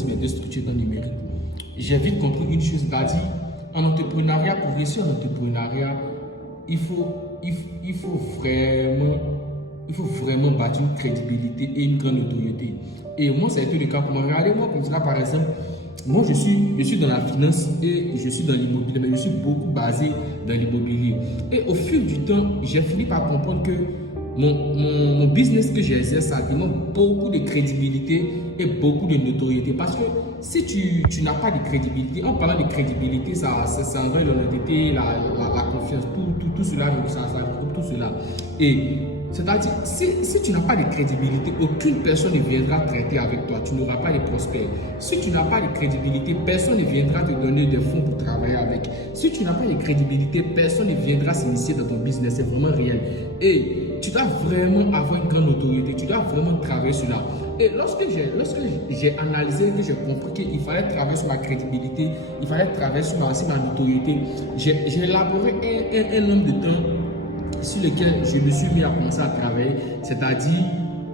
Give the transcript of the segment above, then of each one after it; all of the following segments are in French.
lancé mes deux structures dans le numérique, j'ai vite compris une chose, c'est-à-dire, en entrepreneuriat, pour réussir en entrepreneuriat, il faut, il faut vraiment bâtir une crédibilité et une grande notoriété. Et moi, ça a été le cas pour moi. Regardez-moi comme cela, par exemple, moi, je suis dans la finance et je suis dans l'immobilier, mais je suis beaucoup basé dans l'immobilier. Et au fil du temps, j'ai fini par comprendre que mon business que j'exerce, ça demande beaucoup de crédibilité et beaucoup de notoriété. Parce que si tu n'as pas de crédibilité, en parlant de crédibilité, ça enlève l'honnêteté, la confiance, tout cela, ça regroupe tout cela. Et c'est-à-dire, si tu n'as pas de crédibilité, aucune personne ne viendra traiter avec toi. Tu n'auras pas de prospects. Si tu n'as pas de crédibilité, personne ne viendra te donner des fonds pour travailler avec. Si tu n'as pas de crédibilité, personne ne viendra s'initier dans ton business. C'est vraiment réel. Et tu dois vraiment avoir une grande autorité. Tu dois vraiment travailler sur cela. Et lorsque j'ai analysé, que j'ai compris qu'il fallait travailler sur ma crédibilité, il fallait travailler sur ma notoriété, j'ai élaboré un nombre de temps sur lequel je me suis mis à commencer à travailler, c'est-à-dire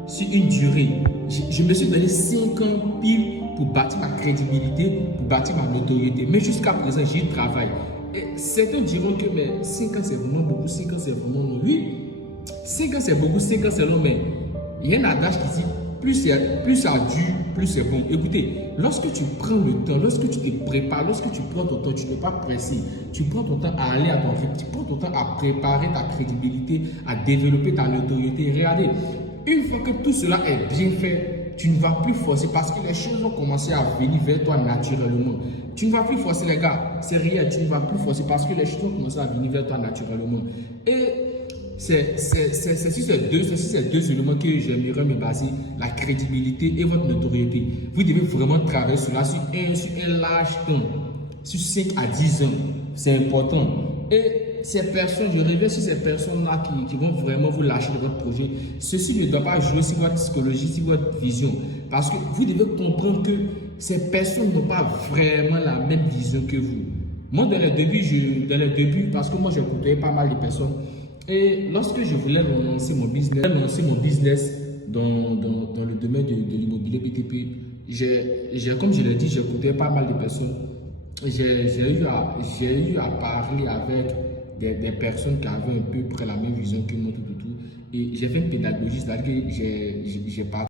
sur une durée. Je me suis donné 5 ans pile pour bâtir ma crédibilité, pour bâtir ma notoriété. Mais jusqu'à présent, j'y travaille. Et certains diront que 5 ans c'est vraiment beaucoup, 5 ans c'est vraiment long. Oui, 5 ans c'est beaucoup, 5 ans c'est long, mais il y a un adage qui dit plus ça dure, plus c'est bon. Écoutez, lorsque tu prends le temps, lorsque tu te prépares, lorsque tu prends ton temps, tu n'es pas pressé. Tu prends ton temps à aller à ton rythme, tu prends ton temps à préparer ta crédibilité, à développer ta notoriété. Regardez, une fois que tout cela est bien fait, tu ne vas plus forcer parce que les choses vont commencer à venir vers toi naturellement. Tu ne vas plus forcer les gars, c'est réel, tu ne vas plus forcer parce que les choses vont commencer à venir vers toi naturellement. Et c'est sur ces deux éléments que j'aimerais me baser, la crédibilité et votre notoriété. Vous devez vraiment travailler sur un large temps, sur 5 à 10 ans. C'est important. Et ces personnes, je reviens sur ces personnes-là qui vont vraiment vous lâcher de votre projet. Ceci ne doit pas jouer sur votre psychologie, sur votre vision. Parce que vous devez comprendre que ces personnes n'ont pas vraiment la même vision que vous. Moi, dans les débuts, parce que moi, j'ai côtoyé pas mal de personnes. Et lorsque je voulais lancer mon business dans le domaine de l'immobilier BTP, comme je l'ai dit, j'ai écouté pas mal de personnes. J'ai eu à parler avec des personnes qui avaient un peu près la même vision que moi, tout. Et j'ai fait une pédagogie, c'est-à-dire que j'ai parlé.